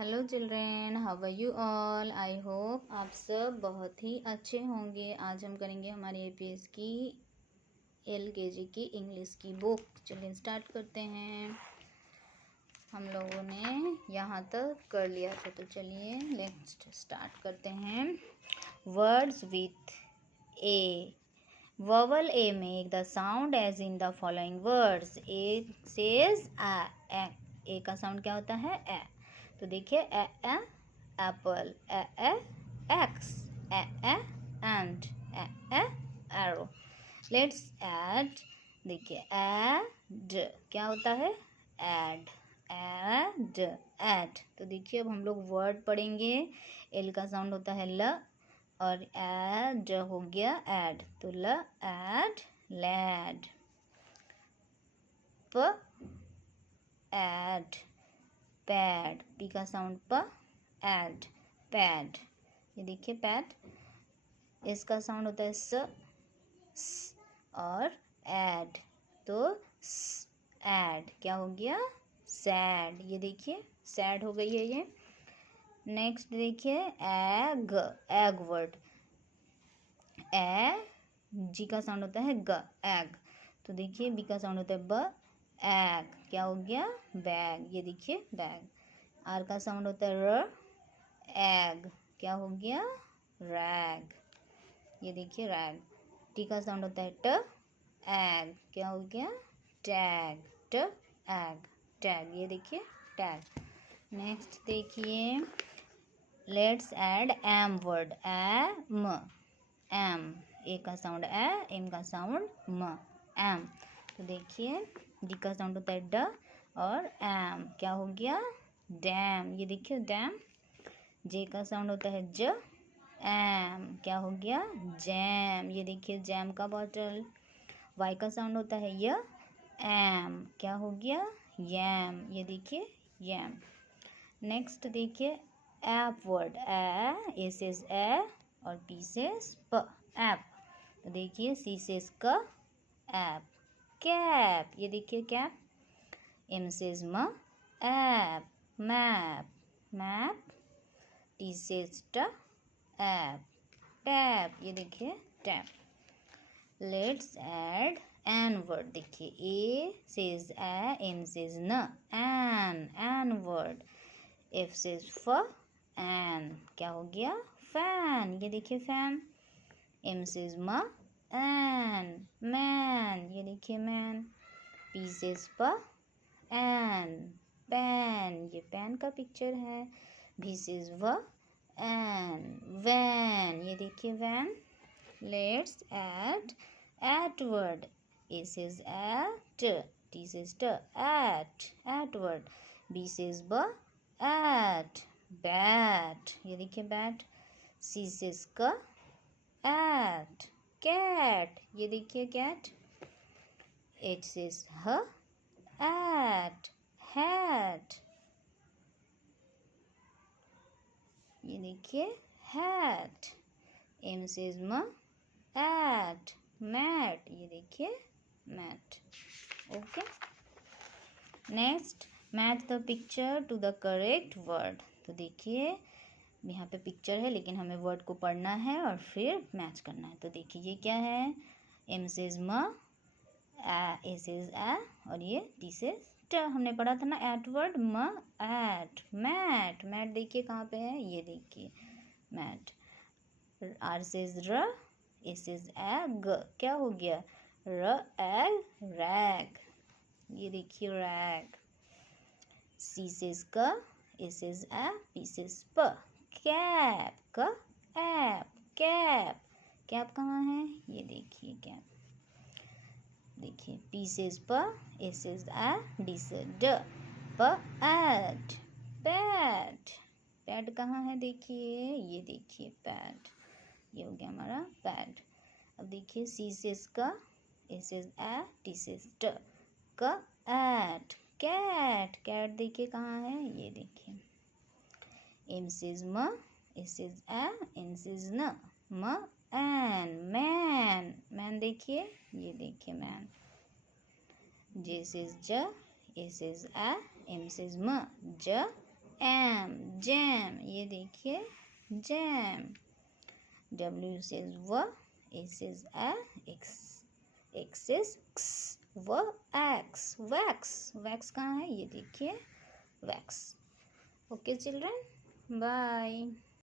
Hello children, how are you all. I hope आप सब बहुत ही अच्छे होंगे। आज हम करेंगे हमारी एपीएस की एलकेजी की इंग्लिश की बुक। चलिए स्टार्ट करते हैं। हम लोगों ने यहाँ तक कर लिया था, तो चलिए नेक्स्ट स्टार्ट करते हैं। Words with A. Vowel A make the sound as in the following words. A says A का साउंड क्या होता है? ए। तो देखिए A apple, A ax, A and, A arrow. Let's add. देखिए ऐड क्या होता है? Ad, ad, ad. तो देखिए अब हम लोग वर्ड पढ़ेंगे। एल का साउंड होता है ल, और ऐड हो गया ऐड, तो ल ऐड लैड। प ऐड पैड, पी का साउंड प, ऐड पैड। ये देखिए पैड। इसका साउंड होता है स और ऐड, तो ऐड क्या हो गया? सैड। ये देखिए सैड हो गई है ये। नेक्स्ट देखिए एग, एग वर्ड। ए जी का साउंड होता है ग, एग। तो देखिए बी का साउंड होता है ब, एग क्या हो गया? बैग। ये देखिए बैग। आर का साउंड होता है र, एग क्या हो गया? रैग। ये देखिए रैग। टी का साउंड होता है ट, एग क्या हो गया? टैग, ट एग टैग। ये देखिए टैग। नेक्स्ट देखिए let's add am word. Am, am. A का साउंड ए, एम का साउंड म, एम। तो देखिए डी का साउंड होता है ड, और एम क्या हो गया? डैम। ये देखिए डैम। जे का साउंड होता है ज, एम क्या हो गया? जैम। ये देखिए जैम का बॉटल। वाई का साउंड होता है य, एम क्या हो गया? यैम। ये देखिए यैम। नेक्स्ट देखिए ap word. A says A और पी सेज प, ऐप। तो देखिए सी सेज क, ऐप। कैप। ये देखिए कैप। एम सेज म, ap map, map. T says ट, ऐप टैप। ये देखिए tap. Let's add an word. देखिए A says A, N says न, एन वर्ड। एफ सेज फ, एन क्या हो गया? फैन। ये देखिए फैन। एम सेज म, एन मैन। ये देखिए मैन। पी सेज प, एन पैन। ये पैन का पिक्चर है। भी सेज व, एन वैन। ये देखिए van. Let's add at word. A says at, T says ट, एट वर्ड। बी सेज ब, एट बैट। ये देखिए बैट। सी सेज क, एट कैट। ये देखिए कैट। एच सेज ह, एट हैट। ये देखिए हैट। एम सेज म, एट मैट। ये देखिए mat. Okay. Next match the picture to the correct word. तो देखिए यहाँ पे पिक्चर है, लेकिन हमें वर्ड को पढ़ना है और फिर मैच करना है। तो देखिए ये क्या है? एम सेज म, ए सेज ए, और ये टी सेज ट। हमने पढ़ा था ना एट वर्ड। म एट मैट, मैट देखिए कहाँ पे है? ये देखिए मैट। आर सेज र, ए सेज एग क्या हो गया? र एग रैग। ये देखिए रैग। सी सेज क, A says a, P says प, कैप क ऐप कैप। कैप कहाँ है? ये देखिए कैप। देखिए पी सेज प, ए सेज ए, डी से ड, प एट पैड। पैड कहाँ है? देखिए ये देखिए पैड। ये हो गया हमारा पैड। अब देखिए सी सेज क, A says A, T says ट, क एट कैट। कैट देखिए कहाँ है? ये देखिए। एम सेज म, ए सेज ए, एन सेज न, म एन मैन। मैन देखिए, ये देखिए मैन। जे सेज ज, ए सेज ए, एम सेज म, ज एम, जैम, ये देखिए जैम। W says व, A says a, X says x, व एक्स, वैक्स, वैक्स कहाँ है ये देखिए, वैक्स। Okay children, bye.